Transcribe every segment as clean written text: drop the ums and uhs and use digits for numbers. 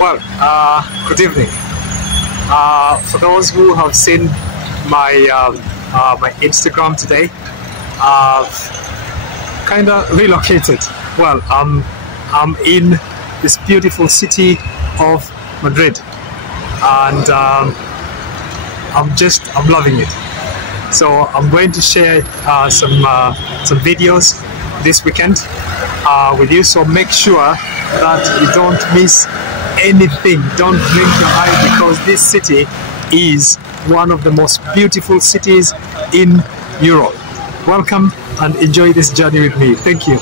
Well, good evening. For those who have seen my Instagram today, I've kind of relocated. Well, I'm in this beautiful city of Madrid, and I'm loving it. So I'm going to share some videos this weekend with you. So make sure that you don't miss anything. Don't blink your eye, because this city is one of the most beautiful cities in Europe. Welcome and enjoy this journey with me. Thank you.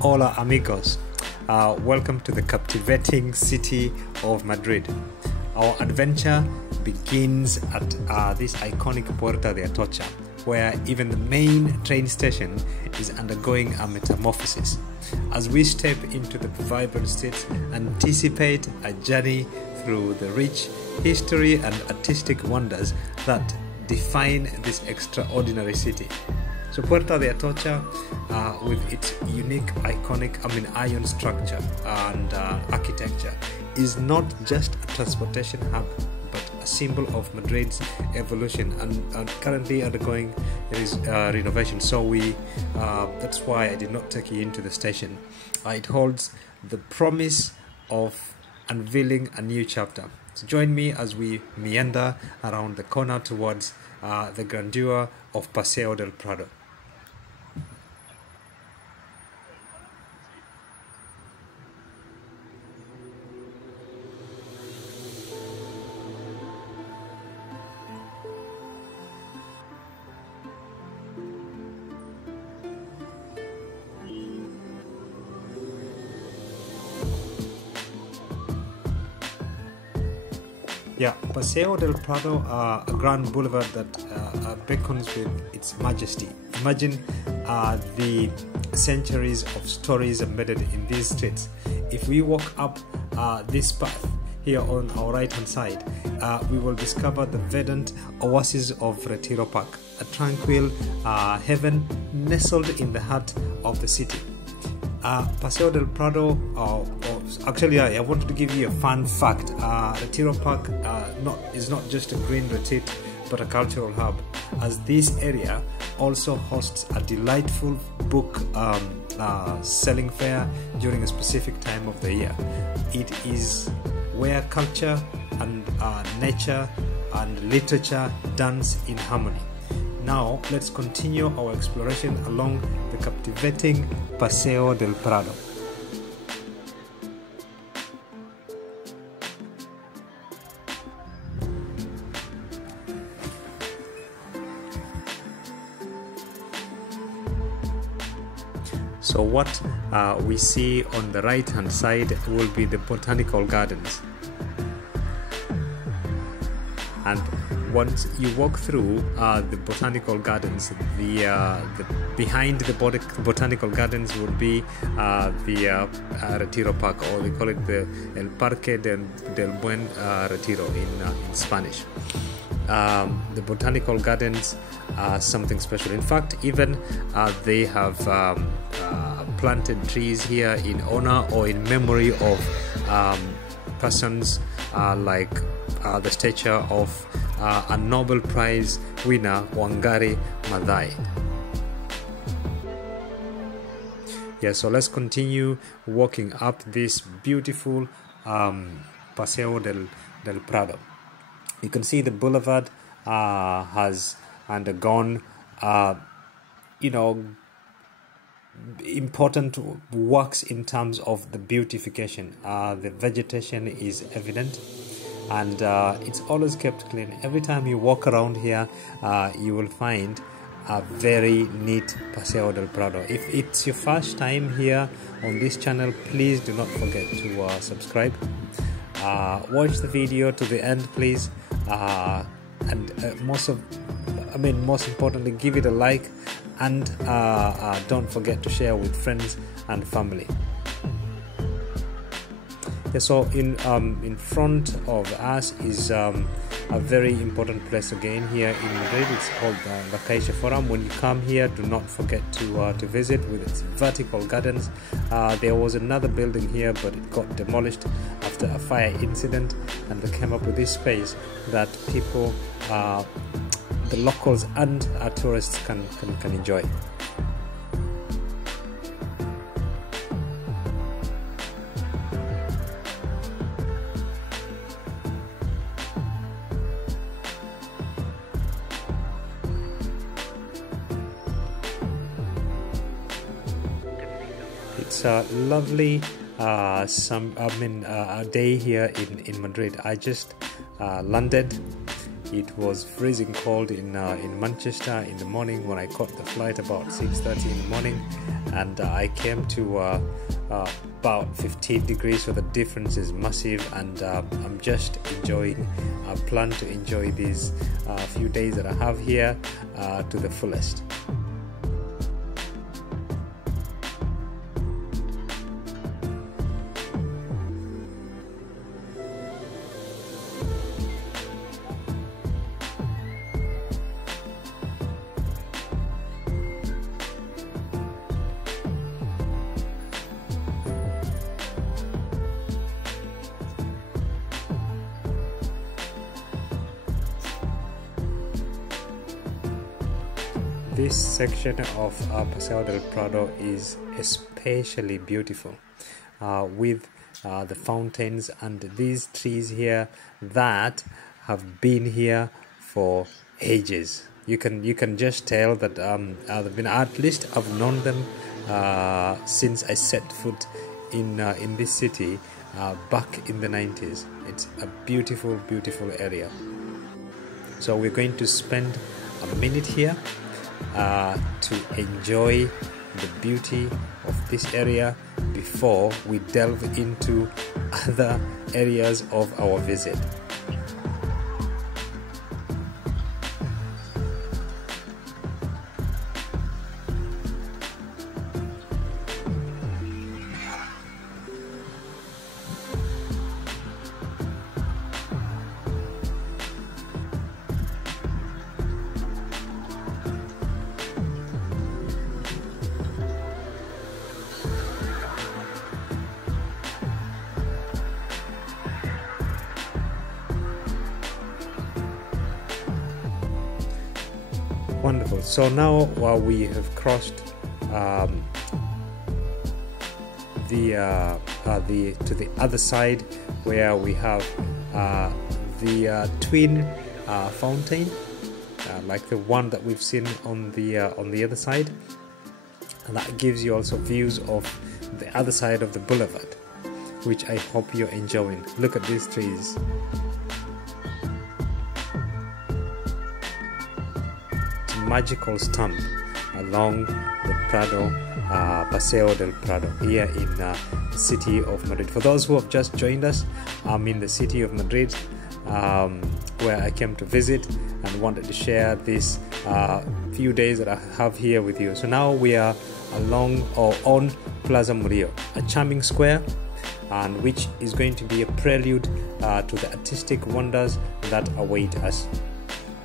Hola amigos, welcome to the captivating city of Madrid. Our adventure begins at this iconic Puerta de Atocha, where even the main train station is undergoing a metamorphosis. As we step into the vibrant streets, anticipate a journey through the rich history and artistic wonders that define this extraordinary city. So Puerta de Atocha, with its unique, iconic, iron structure and architecture, is not just a transportation hub, but a symbol of Madrid's evolution, and currently undergoing renovation. So that's why I did not take you into the station. It holds the promise of unveiling a new chapter. So join me as we meander around the corner towards the grandeur of Paseo del Prado. Yeah, Paseo del Prado, a grand boulevard that beckons with its majesty. Imagine the centuries of stories embedded in these streets. If we walk up this path here on our right hand side, we will discover the verdant oasis of Retiro Park, a tranquil heaven nestled in the heart of the city. Paseo del Prado, actually I wanted to give you a fun fact. Retiro Park is not just a green retreat, but a cultural hub, as this area also hosts a delightful book selling fair during a specific time of the year. It is where culture and nature and literature dance in harmony. Now let's continue our exploration along the captivating Paseo del Prado. So what we see on the right hand side will be the botanical gardens, and once you walk through the botanical gardens, the behind the botanical gardens would be the Retiro Park, or they call it the El Parque del Buen Retiro in Spanish. The botanical gardens something special. In fact, even they have planted trees here in honor or in memory of persons like the statue of a Nobel Prize winner, Wangari Maathai. Yeah, so let's continue walking up this beautiful Paseo del Prado. You can see the boulevard has undergone, important works in terms of the beautification. The vegetation is evident, and it's always kept clean. Every time you walk around here, you will find a very neat Paseo del Prado. If it's your first time here on this channel, please do not forget to subscribe. Watch the video to the end, please, and most importantly, give it a like, and don't forget to share with friends and family. Yeah, so in front of us is a very important place again here in Madrid. It's called the Caixa Forum. When you come here, do not forget to visit with its vertical gardens. There was another building here, but it got demolished after a fire incident, and they came up with this space that people, the locals and tourists can enjoy. It's a lovely a day here in Madrid. I just landed. It was freezing cold in Manchester in the morning when I caught the flight about 6:30 in the morning, and I came to about 15 degrees, so the difference is massive, and I'm just enjoying. I plan to enjoy these few days that I have here to the fullest. This section of Paseo del Prado is especially beautiful, with the fountains and these trees here that have been here for ages. You can just tell that they've been, at least I've known them since I set foot in this city back in the 90s. It's a beautiful, beautiful area. So we're going to spend a minute here to enjoy the beauty of this area before we delve into other areas of our visit. Wonderful. So now we have crossed to the other side, where we have the twin fountain, like the one that we've seen on the other side, and that gives you also views of the other side of the boulevard, which I hope you're enjoying. Look at these trees. Magical stamp along the Prado, Paseo del Prado, here in the city of Madrid. For those who have just joined us, I'm in the city of Madrid, where I came to visit and wanted to share this few days that I have here with you. So now we are along or on Plaza Murillo, a charming square, and which is going to be a prelude to the artistic wonders that await us.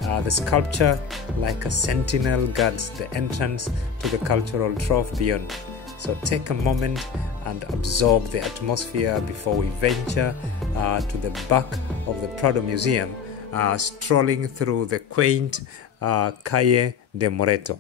The sculpture, like a sentinel, guards the entrance to the cultural trove beyond. So take a moment and absorb the atmosphere before we venture to the back of the Prado Museum, strolling through the quaint Calle de Moreto.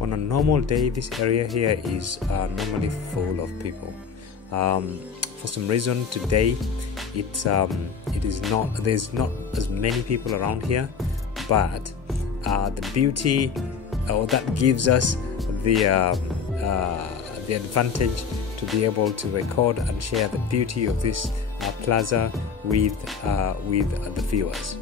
On a normal day, this area here is normally full of people. For some reason today, it is not. There's not as many people around here, but the beauty, or that gives us the advantage to be able to record and share the beauty of this plaza with the viewers.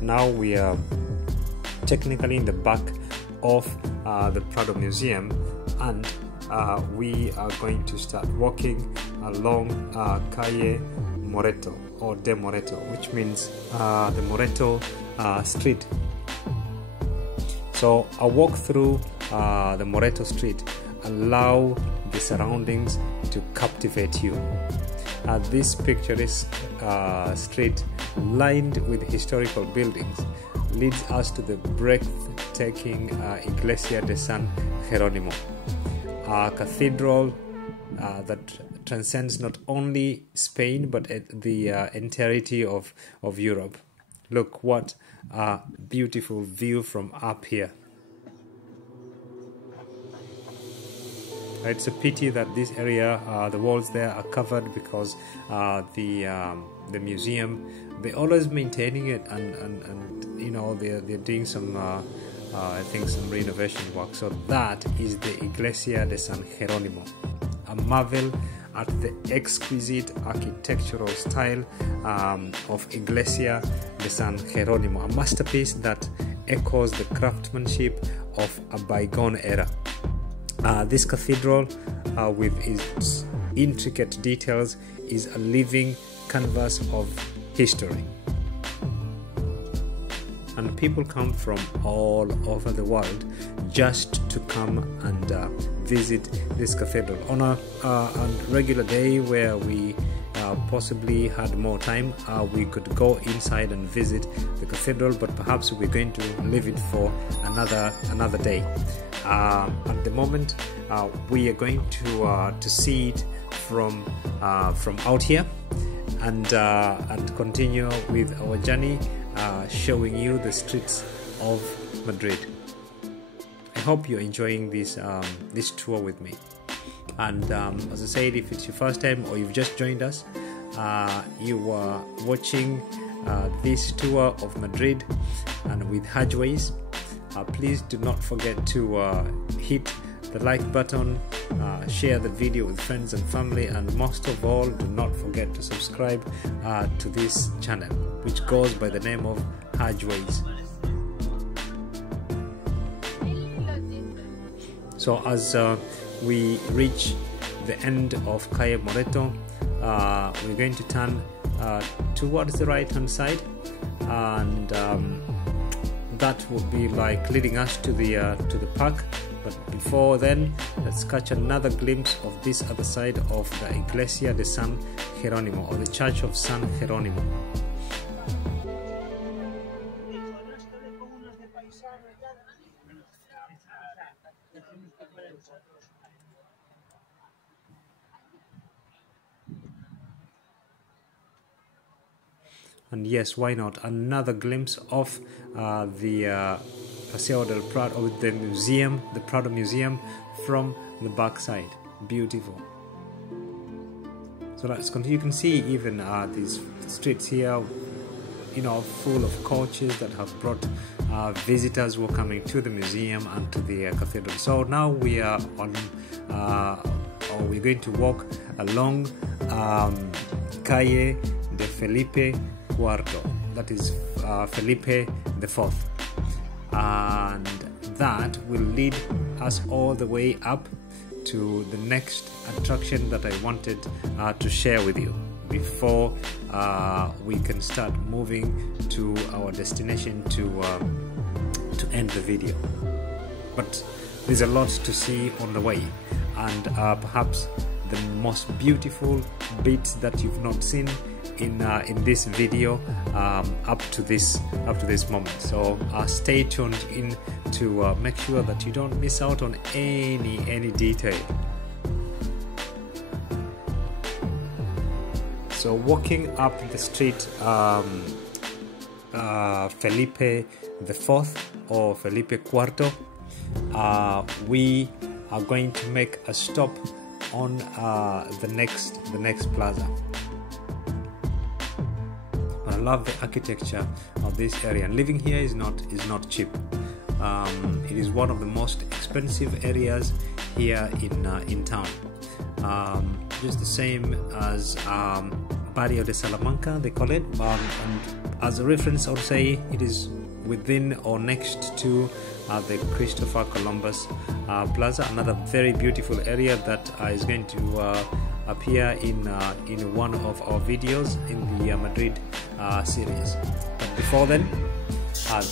Now we are technically in the back of the Prado Museum, and we are going to start walking along Calle Moreto, or de Moreto, which means the Moreto street. So a walk through the Moreto street allow the surroundings to captivate you. This picturesque street, lined with historical buildings, leads us to the breathtaking Iglesia de San Jerónimo, a cathedral that transcends not only Spain but the entirety of Europe. Look what a beautiful view from up here. It's a pity that this area, the walls there are covered, because the museum, they're always maintaining it, and you know, they're doing some I think some renovation work. So that is the Iglesia de San Jerónimo, a marvel at the exquisite architectural style of Iglesia de San Jerónimo, a masterpiece that echoes the craftsmanship of a bygone era. This cathedral, with its intricate details, is a living canvas of history. And people come from all over the world just to come and visit this cathedral. On a regular day where we possibly had more time, we could go inside and visit the cathedral, but perhaps we're going to leave it for another day. At the moment, we are going to see it from out here, and continue with our journey, showing you the streets of Madrid. I hope you're enjoying this tour with me. And as I said, if it's your first time or you've just joined us, you are watching this tour of Madrid and with Hajways. Please do not forget to hit the like button, share the video with friends and family, and most of all, do not forget to subscribe to this channel, which goes by the name of Hajways. So as we reach the end of Calle Moreto, we're going to turn towards the right hand side, and that will be like leading us to the park. But before then, let's catch another glimpse of this other side of the Iglesia de San Jerónimo, or the Church of San Jerónimo. And yes, why not? Another glimpse of the Paseo del Prado, with the museum, the Prado Museum, from the back side. Beautiful. So let's continue. You can see even these streets here, you know, full of coaches that have brought visitors who are coming to the museum and to the cathedral. So now we are on, or we're going to walk along Calle de Felipe Cuarto, that is Felipe the Fourth, and that will lead us all the way up to the next attraction that I wanted to share with you before we can start moving to our destination to end the video. But there's a lot to see on the way, and perhaps the most beautiful bits that you've not seen in this video up to this moment. So stay tuned in to make sure that you don't miss out on any detail. So walking up the street Felipe the Fourth or Felipe Cuarto, we are going to make a stop on the next plaza. I love the architecture of this area, and living here is not cheap. It is one of the most expensive areas here in town. Just the same as Barrio de Salamanca, they call it. And as a reference, I would say it is within or next to the Christopher Columbus Plaza, another very beautiful area that is going to appear in one of our videos in the Madrid series. But before then,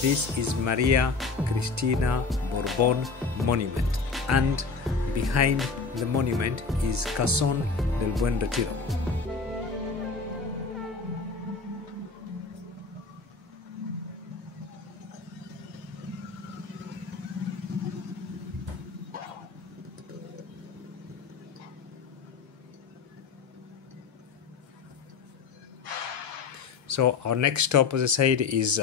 this is Maria Cristina Borbón Monument, and behind the monument is Casón del Buen Retiro. So our next stop, as I said, is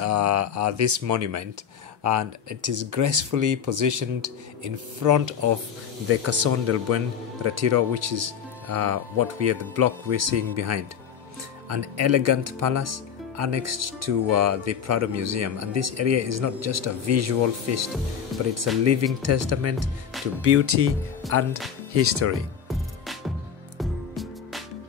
this monument, and it is gracefully positioned in front of the Casón del Buen Retiro, which is the block we're seeing behind. An elegant palace annexed to the Prado Museum, and this area is not just a visual feast, but it's a living testament to beauty and history.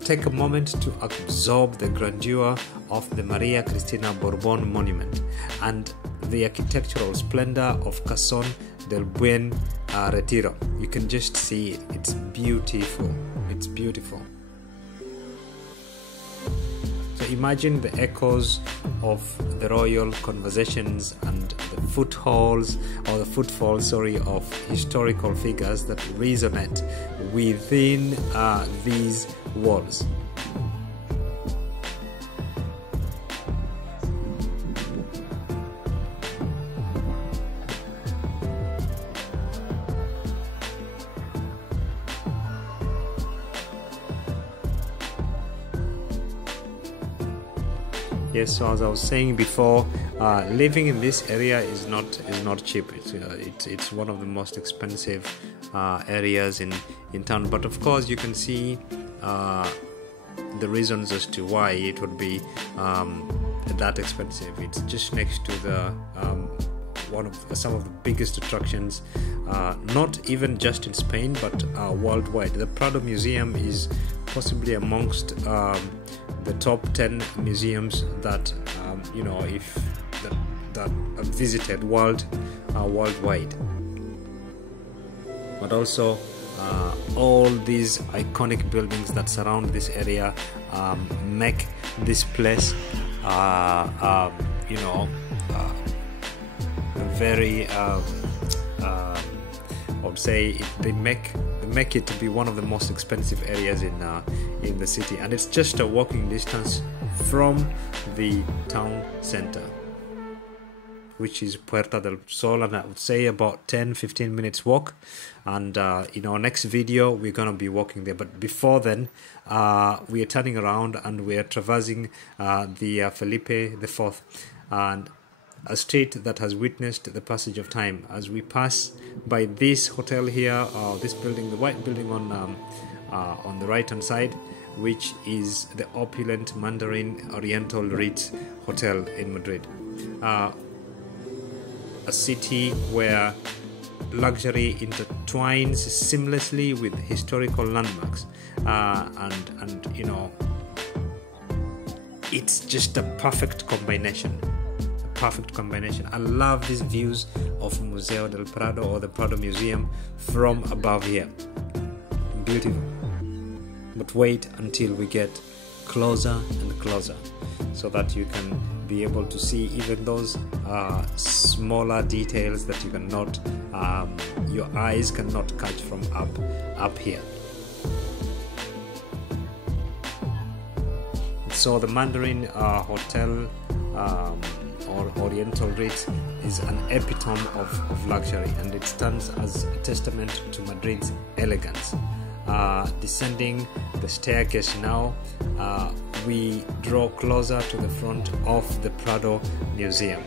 Take a moment to absorb the grandeur of the Maria Cristina Borbón Monument and the architectural splendor of Casón del Buen Retiro. You can just see it. It's beautiful. It's beautiful. So imagine the echoes of the royal conversations and the footfalls of historical figures that resonate within these walls. Yes, so as I was saying before, living in this area is not cheap. It's one of the most expensive areas in town. But of course, you can see the reasons as to why it would be that expensive. It's just next to the some of the biggest attractions, not even just in Spain but worldwide. The Prado Museum is possibly amongst the top 10 museums that that are visited worldwide. But also all these iconic buildings that surround this area make this place very would say they make it to be one of the most expensive areas in the city, and it's just a walking distance from the town center, which is Puerta del Sol, and I would say about 10-15 minutes walk. And in our next video we're gonna be walking there, but before then we are turning around and we are traversing the Felipe IV, and a street that has witnessed the passage of time. As we pass by this hotel here, this building, the white building on the right hand side, which is the opulent Mandarin Oriental Ritz Hotel in Madrid. A city where luxury intertwines seamlessly with historical landmarks, and you know, it's just a perfect combination. I love these views of Museo del Prado, or the Prado Museum, from above here. Beautiful. But wait until we get closer and closer, so that you can be able to see even those smaller details that you cannot, your eyes cannot catch from up here. So the Mandarin Hotel or Oriental Ritz is an epitome of luxury, and it stands as a testament to Madrid's elegance. Descending the staircase now, we draw closer to the front of the Prado Museum.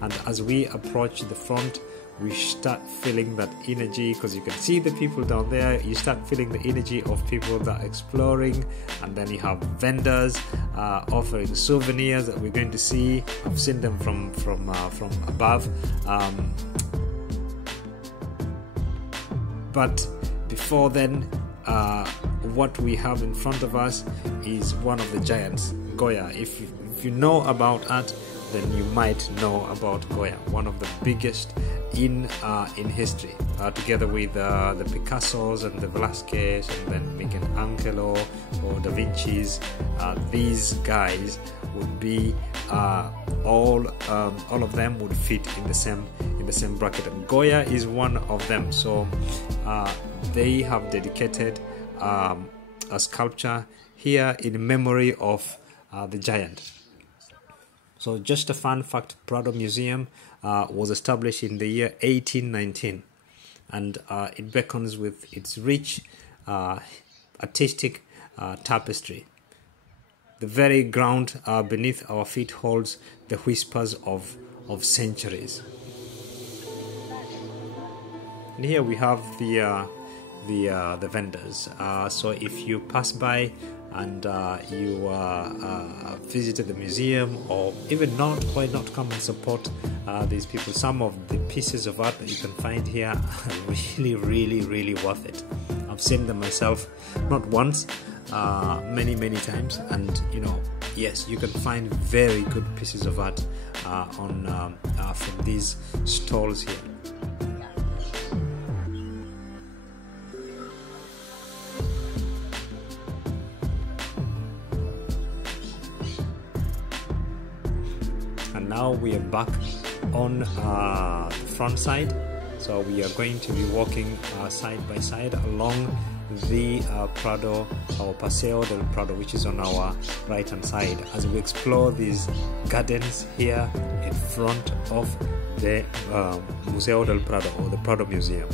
And as we approach the front, we start feeling that energy, because you can see the people down there. You start feeling the energy of people that are exploring, and then you have vendors offering souvenirs that we're going to see. I've seen them from above, but before then, what we have in front of us is one of the giants, Goya. If you know about art, then you might know about Goya, one of the biggest in history, together with the Picassos and the Velázquez, and then Michelangelo or Da Vinci's. These guys would be all of them would fit in the same bracket, and Goya is one of them. So they have dedicated a sculpture here in memory of the giant. So just a fun fact, Prado Museum was established in the year 1819, and it beckons with its rich artistic tapestry. The very ground beneath our feet holds the whispers of centuries. And here we have the vendors. So if you pass by and you visited the museum, or even not, why not come and support these people? Some of the pieces of art that you can find here are really worth it. I've seen them myself, not once, many times, and you know, yes, you can find very good pieces of art from these stalls here. And now we are back on the front side, so we are going to be walking side by side along the Prado, or Paseo del Prado, which is on our right hand side, as we explore these gardens here in front of the Museo del Prado, or the Prado Museum.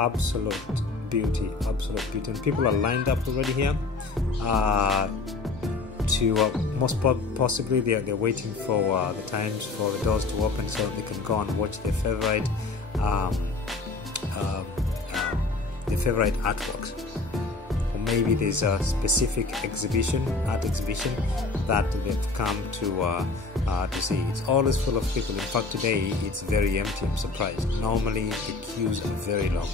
Absolute beauty, and people are lined up already here to most possibly they're waiting for the times for the doors to open, so they can go and watch their favorite artworks. For maybe there's a specific art exhibition that they've come to see. It's always full of people. In fact, today it's very empty. I'm surprised. Normally the queues are very long.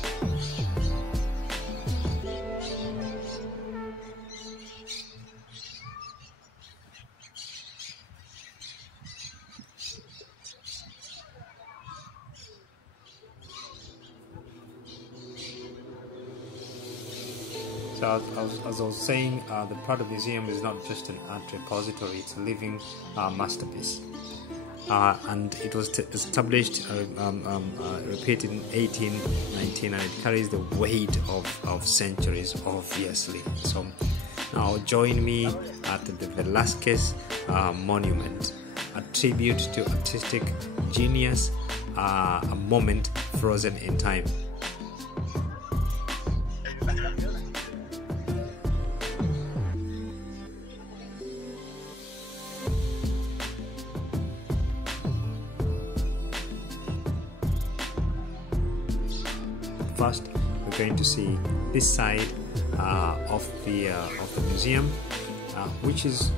So as I was saying, the Prado Museum is not just an art repository, it's a living masterpiece. And it was established, repeated in 1819, and it carries the weight of centuries, obviously. So now join me at the Velázquez Monument, a tribute to artistic genius, a moment frozen in time. First, we're going to see this side of the museum, which is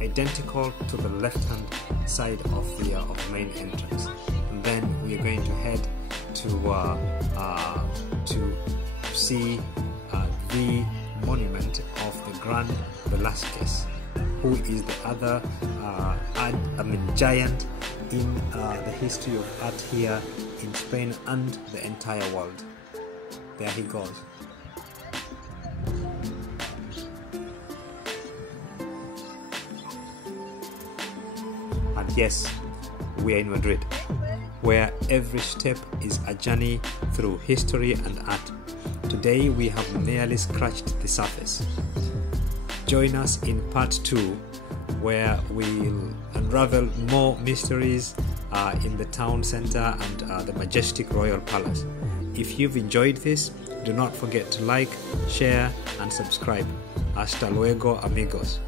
identical to the left-hand side of the main entrance. And then we are going to head to see the monument of the Grand Velázquez, who is the other giant in the history of art here in Spain and the entire world. There he goes. And yes, we are in Madrid, where every step is a journey through history and art. Today we have merely scratched the surface. Join us in part 2, where we'll unravel more mysteries in the town center and the majestic royal palace. If you've enjoyed this, do not forget to like, share and subscribe. Hasta luego, amigos.